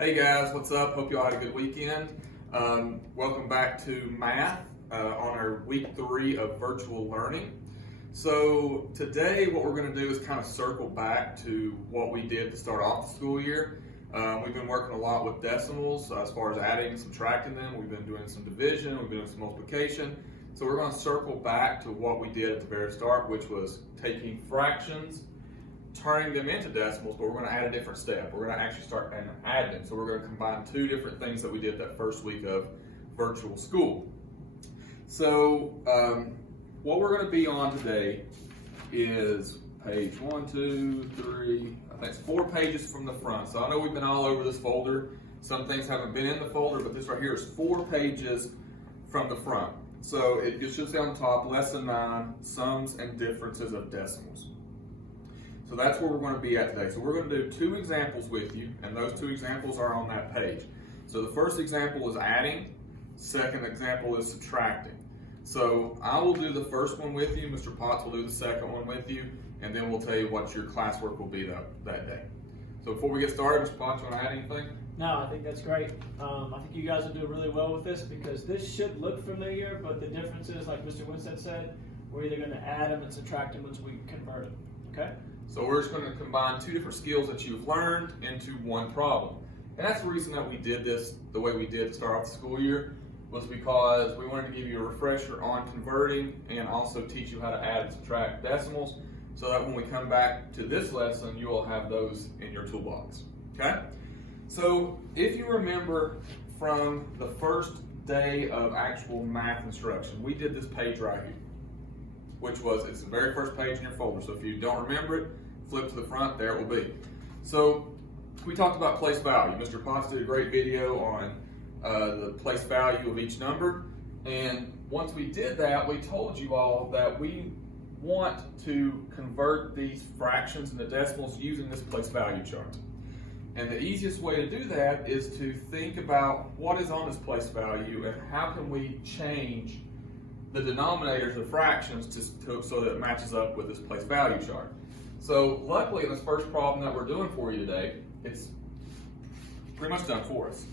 Hey guys, what's up? Hope you all had a good weekend. Welcome back to math on our week 3 of virtual learning. So today what we're going to do is kind of circle back to what we did to start off the school year. We've been working a lot with decimals as far as adding and subtracting them. We've been doing some division, we've been doing some multiplication. So we're going to circle back to what we did at the very start, which was taking fractions, turning them into decimals, but we're going to add a different step. We're going to actually start and add them. So we're going to combine two different things that we did that first week of virtual school. So what we're going to be on today is page 1, 2, 3, I think it's 4 pages from the front. So I know we've been all over this folder. Some things haven't been in the folder, but this right here is 4 pages from the front. So it should say on the top, lesson 9, sums and differences of decimals. So that's where we're going to be at today. So we're going to do 2 examples with you, and those 2 examples are on that page. So the first example is adding, second example is subtracting. So I will do the first one with you, Mr. Potts will do the second one with you, and then we'll tell you what your classwork will be that day. So before we get started, Mr. Potts, you want to add anything? No, I think that's great. I think you guys will do really well with this because this should look familiar, but the difference is, like Mr. Winstead said, we're either going to add them and subtract them once we convert them, okay? So we're just going to combine 2 different skills that you've learned into one problem. And that's the reason that we did this the way we did to start off the school year, was because we wanted to give you a refresher on converting and also teach you how to add and subtract decimals so that when we come back to this lesson, you will have those in your toolbox, okay? So if you remember from the first day of actual math instruction, we did this page right here, which was, it's the very first page in your folder. So if you don't remember it, flip to the front, there it will be. So we talked about place value. Mr. Potts did a great video on the place value of each number. And once we did that, we told you all that we want to convert these fractions into decimals using this place value chart. And the easiest way to do that is to think about what is on this place value and how can we change the denominators of fractions so that it matches up with this place value chart. So luckily in this first problem that we're doing for you today, it's pretty much done for us.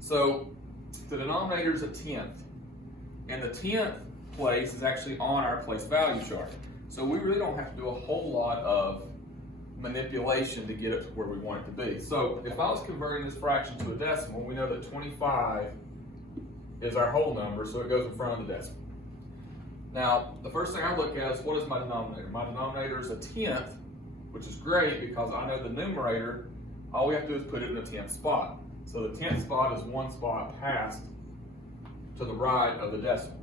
So the denominator is a 10th, and the 10th place is actually on our place value chart. So we really don't have to do a whole lot of manipulation to get it to where we want it to be. So if I was converting this fraction to a decimal, we know that 25 is our whole number, so it goes in front of the decimal. Now, the first thing I look at is, what is my denominator? My denominator is a 10th, which is great because I know the numerator, all we have to do is put it in the 10th spot. So the 10th spot is 1 spot past to the right of the decimal.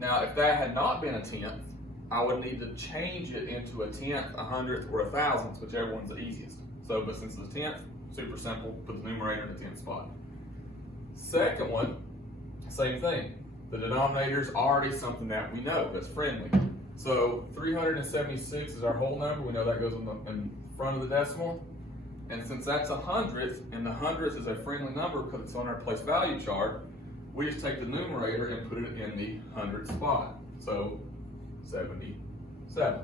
Now, if that had not been a 10th, I would need to change it into a 10th, a 100th, or a 1,000th, whichever one's the easiest. So, but since it's a 10th, super simple, put the numerator in the 10th spot. Second one, same thing. The denominator is already something that we know, that's friendly. So 376 is our whole number. We know that goes in front of the decimal. And since that's a 100th, and the 100th is a friendly number because it's on our place value chart, we just take the numerator and put it in the 100th spot. So 77.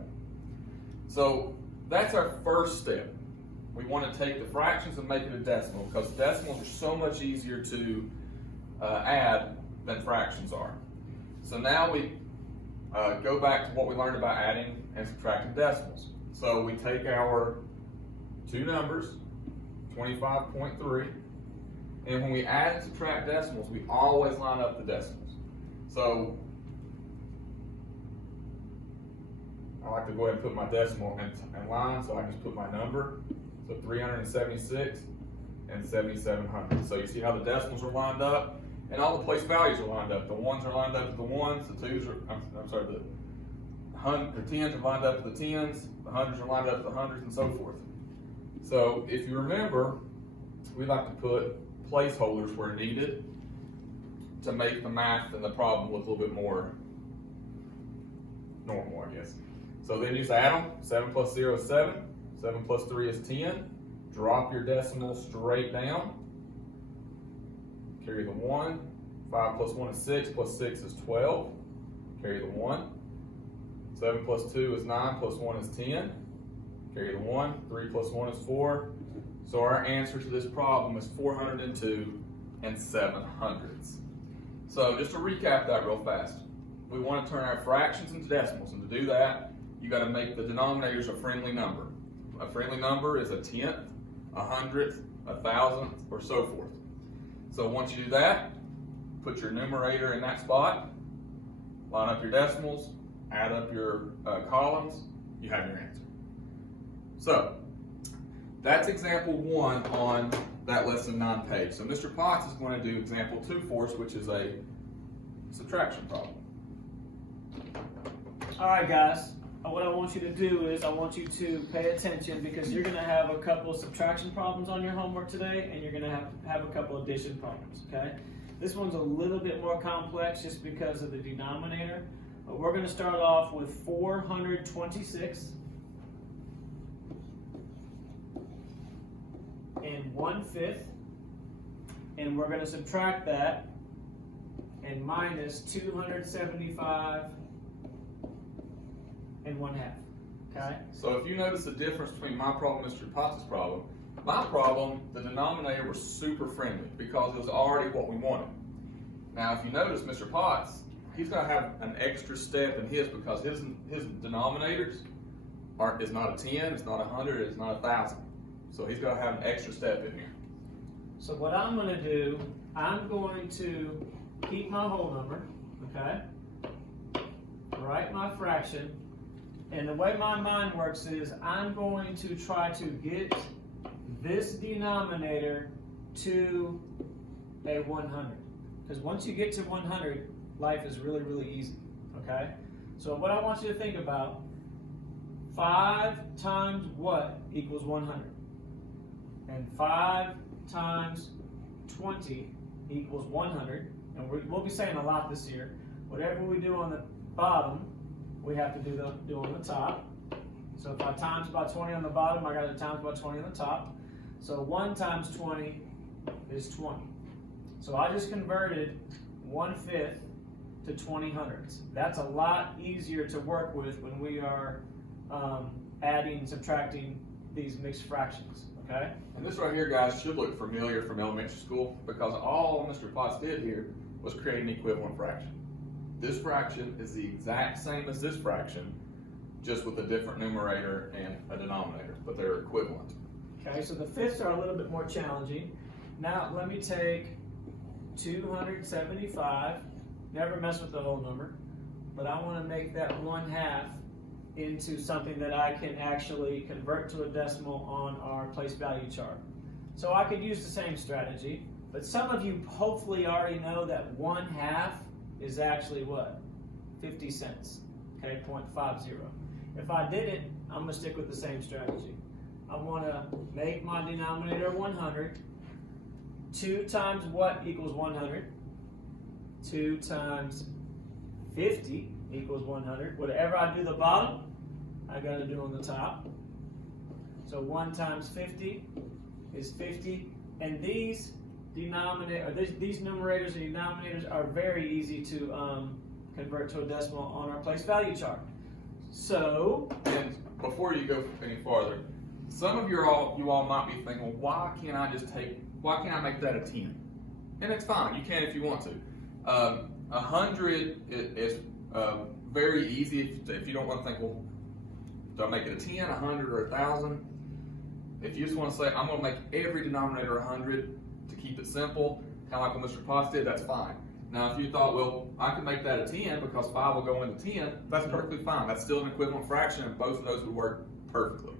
So that's our first step. We want to take the fractions and make it a decimal because decimals are so much easier to add than fractions are. So now we go back to what we learned about adding and subtracting decimals. So we take our 2 numbers, 25.3, and when we add and subtract decimals, we always line up the decimals. So I like to go ahead and put my decimal in line, so I can just put my number. So 376 and 7,700. So you see how the decimals are lined up? And all the place values are lined up. The 1s are lined up with the 1s, the 2s are, the 10s are lined up with the 10s, the 100s are lined up with the 100s, and so forth. So if you remember, we like to put placeholders where needed to make the math and the problem look a little bit more normal, I guess. So then just add them. 7 plus 0 is 7. 7 plus 3 is 10. Drop your decimal straight down. Carry the 1. 5 plus 1 is 6, plus 6 is 12. Carry the 1. 7 plus 2 is 9, plus 1 is 10. Carry the 1. 3 plus 1 is 4. So our answer to this problem is 402 7/100. So just to recap that real fast, we want to turn our fractions into decimals, and to do that, you got to make the denominators a friendly number. A friendly number is a tenth, a hundredth, a thousandth, or so forth. So once you do that, put your numerator in that spot, line up your decimals, add up your columns, you have your answer. So that's example 1 on that lesson 9 page. So Mr. Potts is going to do example 2 for us, which is a subtraction problem. All right, guys. What I want you to do is I want you to pay attention because you're going to have a couple of subtraction problems on your homework today, and you're going to have a couple of addition problems, okay? This one's a little bit more complex just because of the denominator, but we're going to start off with 426 and 1/5, and we're going to subtract that and minus 275 and 1/2. Okay? So if you notice the difference between my problem and Mr. Potts' problem, my problem, the denominator was super friendly because it was already what we wanted. Now if you notice Mr. Potts, he's going to have an extra step in his because his denominators is not a 10, it's not a 100, it's not 1,000. So he's going to have an extra step in here. So what I'm going to do, I'm going to keep my whole number, okay? Write my fraction. And the way my mind works is I'm going to try to get this denominator to a 100. Because once you get to 100, life is really, really easy, okay? So what I want you to think about, 5 times what equals 100? And 5 times 20 equals 100. And we'll be saying a lot this year. Whatever we do on the bottom, we have to do on the top. So if I times by 20 on the bottom, I got to times by 20 on the top. So 1 times 20 is 20. So I just converted 1/5 to 20 hundredths. That's a lot easier to work with when we are adding and subtracting these mixed fractions, okay? And this right here, guys, should look familiar from elementary school because all Mr. Potts did here was create an equivalent fraction. This fraction is the exact same as this fraction, just with a different numerator and a denominator, but they're equivalent. Okay, so the fifths are a little bit more challenging. Now let me take 275, never mess with the whole number, but I want to make that 1/2 into something that I can actually convert to a decimal on our place value chart. So I could use the same strategy, but some of you hopefully already know that 1/2 is actually what? 50 cents, okay, 0.50. If I didn't, I'm gonna stick with the same strategy. I wanna make my denominator 100. 2 times what equals 100? 2 times 50 equals 100. Whatever I do the bottom, I gotta do on the top. So 1 times 50 is 50, and these these numerators and denominators are very easy to convert to a decimal on our place value chart. So, And before you go any farther, some of you all might be thinking, well, why can't I make that a 10? And it's fine, you can if you want to. 100 is very easy if you don't want to think, well, do I make it a 10, 100, or 1,000? If you just want to say, I'm going to make every denominator 100 to keep it simple, kind of like what Mr. Potts did, that's fine. Now, if you thought, well, I can make that a 10 because 5 will go into 10, that's perfectly fine. That's still an equivalent fraction, and both of those would work perfectly.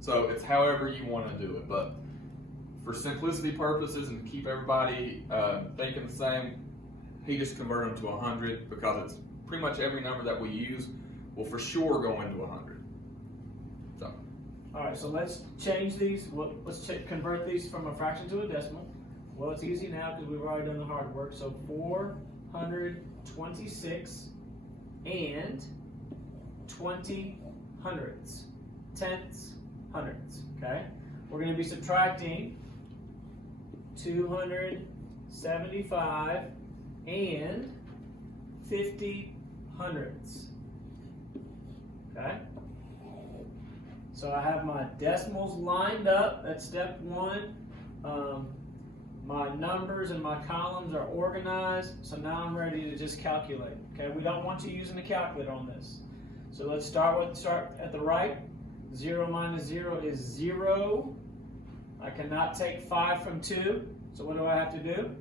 So it's however you want to do it. But for simplicity purposes and to keep everybody thinking the same, he just converted them to 100 because it's pretty much every number that we use will for sure go into 100. So. all right, so let's change these. Let's convert these from a fraction to a decimal. Well, it's easy now because we've already done the hard work. So 426 and 20 hundredths, tenths, hundredths, okay? We're going to be subtracting 275 and 50 hundredths, okay? So I have my decimals lined up, that's step one. My numbers and my columns are organized, so now I'm ready to just calculate. Okay, we don't want you using a calculator on this. So let's start at the right. 0 minus 0 is 0. I cannot take 5 from 2, so what do I have to do?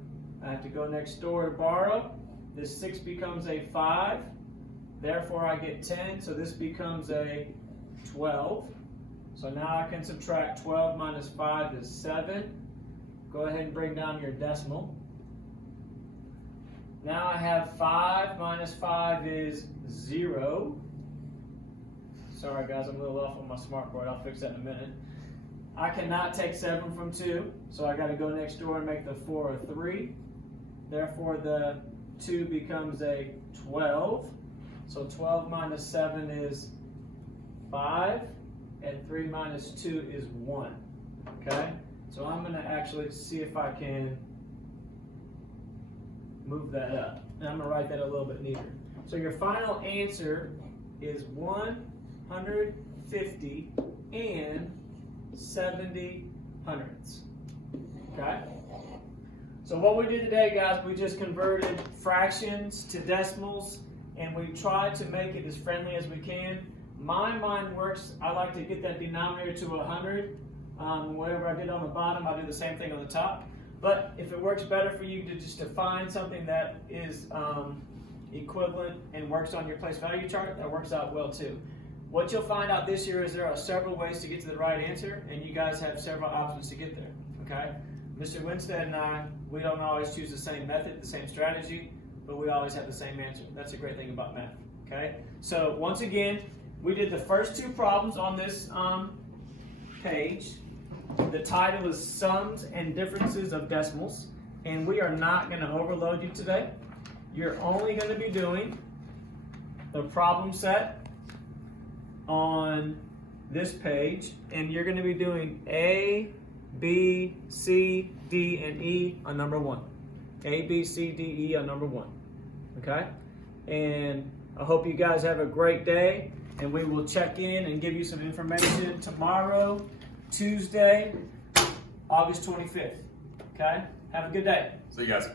I have to go next door to borrow. This 6 becomes a 5, therefore I get 10, so this becomes a 12. So now I can subtract 12 minus 5 is 7. Go ahead and bring down your decimal. Now I have 5 minus 5 is 0. Sorry guys, I'm a little off on my smartboard. I'll fix that in a minute. I cannot take 7 from 2, so I got to go next door and make the 4 a 3. Therefore the 2 becomes a 12. So 12 minus 7 is 5, and 3 minus 2 is 1. Okay? So I'm going to actually see if I can move that up. And I'm going to write that a little bit neater. So your final answer is 150 and 70 hundredths. Okay? So what we did today, guys, we just converted fractions to decimals, and we tried to make it as friendly as we can. My mind works, I like to get that denominator to 100. Whatever I did on the bottom, I'll do the same thing on the top. But if it works better for you to just find something that is equivalent and works on your place value chart, that works out well too. What you'll find out this year is there are several ways to get to the right answer, and you guys have several options to get there, okay? Mr. Winstead and I, we don't always choose the same method, the same strategy, but we always have the same answer. That's a great thing about math, okay? So once again, we did the first 2 problems on this page. The title is Sums and Differences of Decimals, and we are not going to overload you today. You're only going to be doing the problem set on this page, and you're going to be doing A, B, C, D, and E on number 1. A, B, C, D, E on number 1. Okay? And I hope you guys have a great day, and we will check in and give you some information tomorrow, Tuesday, August 25th. Okay? Have a good day. See you guys.